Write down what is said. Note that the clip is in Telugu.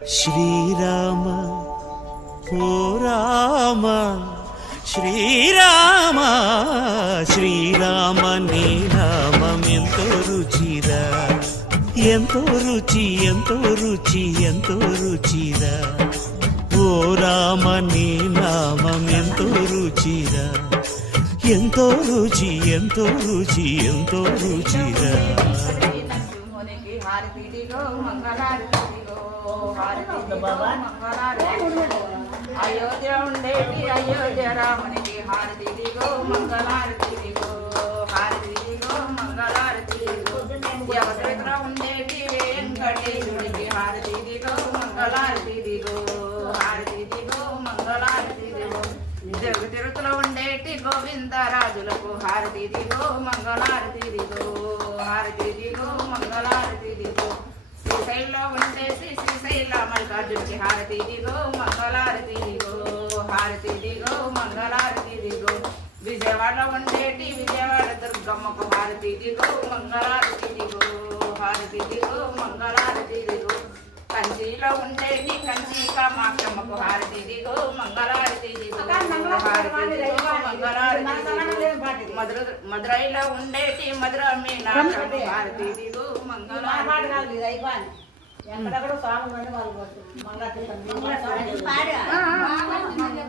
శ్రీరామ ఓ రామ శ్రీరామ శ్రీరామ నీ నామం ఎంతో రుచిరా ఎంతో రుచి ఎంతో రుచి ఎంతో రుచిరా ఓ రామ నీ నామం ఎంతో రుచిరా ఎంతో రుచి ఎంతో రుచి ఎంతో రుచిరా అయోధ్య ఉండేటి అయోధ్య రామునికి హారతిదిగో మంగళారతిదిగో హారతిదిగో మంగళారతిదిగో జగతిలో ఉండేటి వెంకటేశుడికి హారతిదిగో మంగళారతిదిగో హారతిదిగో మంగళారతిదిగో జగతిలో ఉండేటి గోవిందరాజులకు హారతిదిగో మంగళారతిదిగో హారతిదిగో మంగళారతిదిగో శ్రీశైల్లో ఉండేసి శ్రీశైల మల్లికార్జునికి హారతిదిగో మంగళారతిదిగో హారతిదిగో మంగళారతిదిగో విజయవాడలో ఉండేటి విజయవాడ దుర్గమ్మకు హారతిదిగో మంగళారతిదిగో హారతిదిగో మంగళారతిదిగో కంచిలో ఉండేటి కంచి కామాక్షమ్మకు హారతిదిగో మంగళారతిదిగో హారతిదిగో మంగళారతిదిగో మధురైలో ఉండేటి మధుర మీనాక్షమ్మకు హారతిదిగో మంగళారతిదిగో ఎక్కడెక్కడ సాగు వాళ్ళు